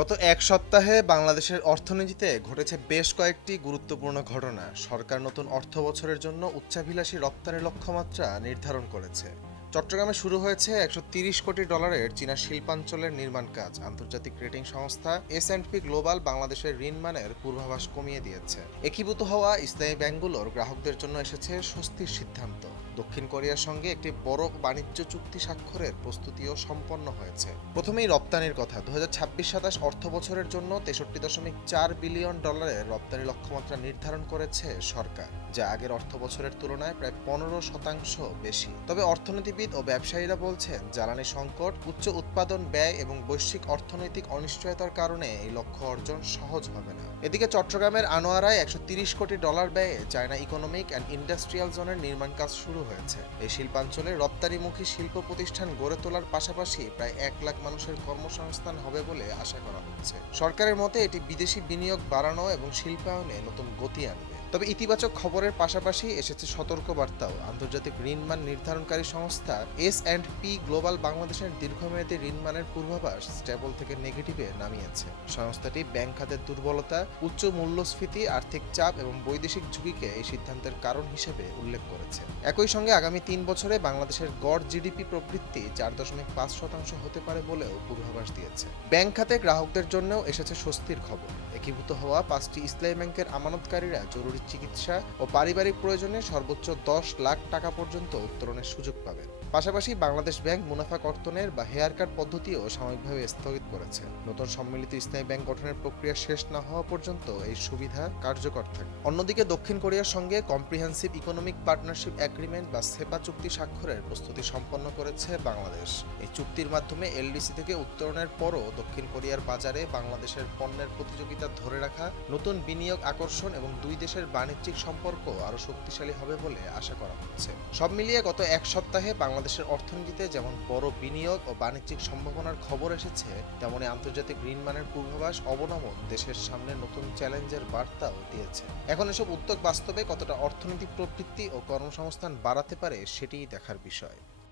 গত এক সপ্তাহে বাংলাদেশের অর্থনীতিতে ঘটেছে বেশ কয়েকটি গুরুত্বপূর্ণ ঘটনা। সরকার নতুন অর্থবছরের জন্য উচ্চাভিলাষী রপ্তানি লক্ষ্যমাত্রা নির্ধারণ করেছে। চট্টগ্রামে শুরু হয়েছে $130 কোটি চীনা শিল্পাঞ্চলের নির্মাণ কাজ। আন্তর্জাতিক রেটিং সংস্থা S&P গ্লোবাল বাংলাদেশের ঋণ মানের পূর্বাভাস কমিয়ে দিয়েছে। একীভূত হওয়া ইসলামী ব্যাংকগুলোর গ্রাহকদের জন্য এসেছে স্বস্তির সিদ্ধান্ত। দক্ষিণ কোরিয়ার সঙ্গে একটি বড় বাণিজ্য চুক্তি স্বাক্ষরের প্রস্তুতিও সম্পন্ন হয়েছে। প্রথমেই রপ্তানির কথা। 2026-27 অর্থ বছরের জন্য $63.4 বিলিয়ন রপ্তানি লক্ষ্যমাত্রা নির্ধারণ করেছে সরকার, যা আগের অর্থ বছরের তুলনায় প্রায় 15% বেশি। তবে অর্থনীতিবিদ ও ব্যবসায়ীরা বলছেন, জ্বালানি সংকট, উচ্চ উৎপাদন ব্যয় এবং বৈশ্বিক অর্থনৈতিক অনিশ্চয়তার কারণে এই লক্ষ্য অর্জন সহজ হবে না। এদিকে চট্টগ্রামের আনোয়ারায় $130 কোটি ব্যয়ে চায়না ইকোনমিক অ্যান্ড ইন্ডাস্ট্রিয়াল জোনের নির্মাণ কাজ শুরু হয়েছে। এই শিল্পাঞ্চলে রপ্তানিমুখী শিল্প প্রতিষ্ঠান গড়ে তোলার পাশাপাশি প্রায় 1 লাখ মানুষের কর্মসংস্থান হবে বলে আশা করা হচ্ছে। সরকারের মতে এটি বিদেশি বিনিয়োগ বাড়ানো এবং শিল্পায়নে নতুন গতি আনবে। তবে ইতিবাচক খবরের পাশাপাশি এসেছে সতর্কবার্তাও। আন্তর্জাতিক ঋণমান নির্ধারণকারী সংস্থা S&P গ্লোবাল বাংলাদেশের দীর্ঘমেয়াদী ঋণমানের পূর্বাভাস স্টেবল থেকে নেগেটিভে নামিয়েছে। সংস্থাটি ব্যাংক খাতের দুর্বলতা, উচ্চ মূল্যস্ফীতি, আর্থিক চাপ এবং বৈদেশিক ঝুঁকিকে এই সিদ্ধান্তের কারণ হিসেবে উল্লেখ করেছে। একই সঙ্গে আগামী 3 বছরে বাংলাদেশের গড় জিডিপি প্রবৃদ্ধি 4.5% হতে পারে বলেও পূর্বাভাস দিয়েছে। ব্যাংক খাতে গ্রাহকদের জন্যও এসেছে স্বস্তির খবর। একীভূত হওয়া 5টি ইসলামী ব্যাংকের আমানতকারীরা জরুরি চিকিৎসা ও পারিবারিক প্রয়োজনে সর্বোচ্চ 10 লাখ টাকা পর্যন্ত উত্তোলনের সুযোগ পাবেন। পাশাপাশি বাংলাদেশ ব্যাংক মুনাফা কর্তনের বা হেয়ার কাট পদ্ধতিও সাময়িকভাবে স্থগিত করেছে। নতুন সম্মিলিত ইসলামী ব্যাংক গঠনের প্রক্রিয়া শেষ না হওয়া পর্যন্ত এই সুবিধা কার্যকর থাকবে। অন্যদিকে দক্ষিণ কোরিয়ার সঙ্গে কম্প্রিহেন্সিভ ইকোনমিক পার্টনারশিপ এগ্রিমেন্ট বা সেপা চুক্তি স্বাক্ষরের প্রস্তুতি সম্পন্ন করেছে বাংলাদেশ। এই চুক্তির মাধ্যমে এলডিসি থেকে উত্তরণের পরও দক্ষিণ কোরিয়ার বাজারে বাংলাদেশের পণ্যের প্রতিযোগিতা ধরে রাখা, নতুন বিনিয়োগ আকর্ষণ এবং দুই দেশের বাণিজ্যিক সম্পর্ক আরও শক্তিশালী হবে বলে আশা করা হচ্ছে। সব মিলিয়ে গত এক সপ্তাহে বাংলাদেশের অর্থনীতিতে যেমন বড় বিনিয়োগ ও বাণিজ্যিক সম্ভাবনার খবর এসেছে, তেমনি আন্তর্জাতিক ঋণমানের পূর্বাভাস অবনমন দেশের সামনে নতুন চ্যালেঞ্জের বার্তাও দিয়েছে। এখন এসব উদ্যোগ বাস্তবে কতটা অর্থনৈতিক প্রবৃদ্ধি ও কর্মসংস্থান বাড়াতে পারে সেটিই দেখার বিষয়।